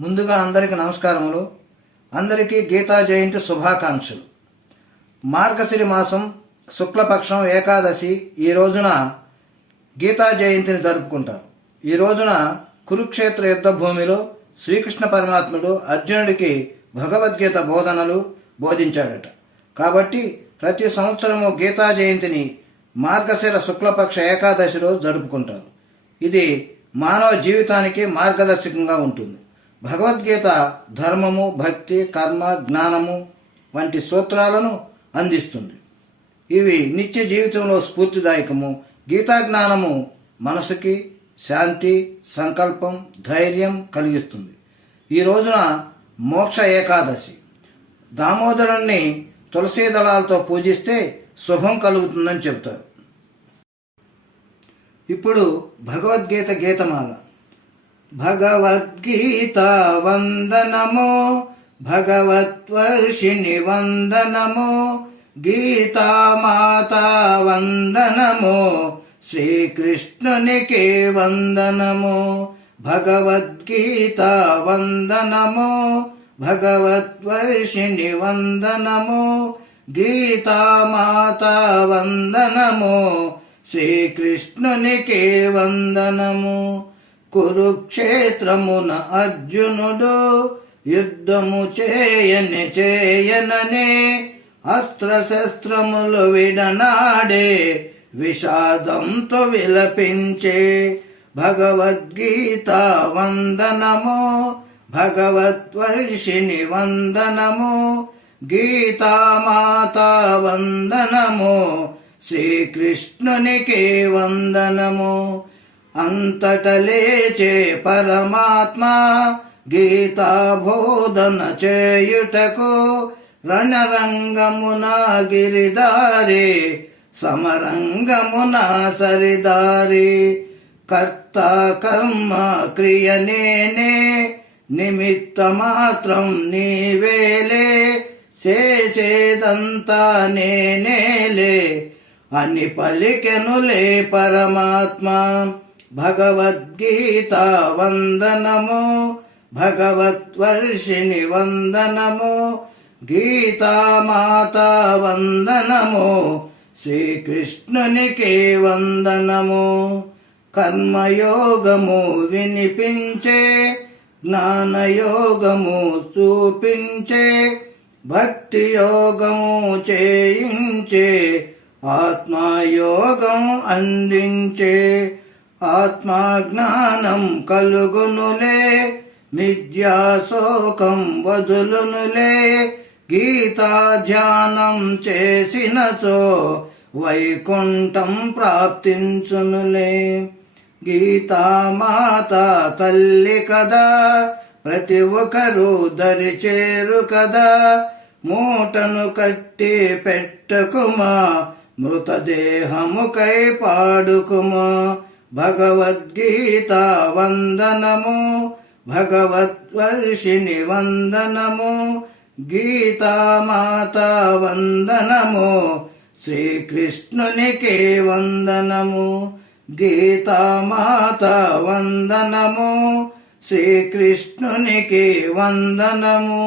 ముందుగా అందరికీ నమస్కారములు. అందరికీ గీతా జయంతి శుభాకాంక్షలు. మార్గశిరి మాసం శుక్లపక్షం ఏకాదశి ఈ రోజున గీతా జయంతిని జరుపుకుంటారు. ఈ రోజున కురుక్షేత్ర యుద్ధ భూమిలో శ్రీకృష్ణ పరమాత్ముడు అర్జునుడికి భగవద్గీత బోధనలు బోధించాడట. కాబట్టి ప్రతి సంవత్సరము గీతా జయంతిని మార్గశిర శుక్లపక్ష ఏకాదశిలో జరుపుకుంటారు. ఇది మానవ జీవితానికి మార్గదర్శకంగా ఉంటుంది. భగవద్గీత ధర్మము, భక్తి, కర్మ, జ్ఞానము వంటి సూత్రాలను అందిస్తుంది. ఇవి నిత్య జీవితంలో స్ఫూర్తిదాయకము. గీతా జ్ఞానము మనసుకి శాంతి, సంకల్పం, ధైర్యం కలిగిస్తుంది. ఈ రోజున మోక్ష ఏకాదశి. దామోదరుణ్ణి తులసీ దళాలతో పూజిస్తే శుభం కలుగుతుందని చెబుతారు. ఇప్పుడు భగవద్గీత గీతమాల. భగవద్గీత వందనమో, భగవత్వర్షిణి వందనమో, గీతామాతా వందనమో, శ్రీకృష్ణునికి వందనమో. భగవద్గీత వందనమో, భగవత్వర్షిణి వందనమో, గీతామాతా వందనమో, శ్రీకృష్ణునికి వందనము. కురుక్షేత్రమున అర్జునుడు యుద్ధము చేయననే అస్త్రశస్త్రములు విడనాడే విషాదంతో విలపించే. భగవద్గీత వందనమో, భగవత్వర్షిణి వందనమో, గీతామాతా వందనమో, శ్రీకృష్ణునికి వందనము. అంతట లేచే పరమాత్మ గీతా బోధన చేయుటకు రణరంగమున గిరిదారి, సమరంగమున సరిదారి. కర్త కర్మ క్రియ నేనే, నిమిత్త మాత్రం నీవేలే, చేసేదంతా నేనేలే అని పలికెనులే పరమాత్మ. భగవద్గీత వందనము, భగవత్వర్షిణి వందనము, గీతామాతా వందనము, శ్రీకృష్ణునికి వందనము. కర్మయోగము వినిపించే, జ్ఞానయోగము చూపించే, భక్తి యోగము చేయించే, ఆత్మయోగం అందించే. ఆత్మజ్ఞానం కలుగునులే, మిథ్యాశోకం వదులునులే, గీతా ధ్యానం చేసినచో వైకుంఠం ప్రాప్తించునులే. గీతామాత తల్లి కదా, ప్రతి ఒక్కరూ దరిచేరు కదా. మూటను కట్టి పెట్టకుమా, మృతదేహముకై పాడుకుమా. భగవద్గీత వందనము, భగవత్వర్షిణి వందనము, గీతామాతా వందనము, శ్రీకృష్ణునికి వందనము. గీతామాతా వందనము, శ్రీకృష్ణునికి వందనము.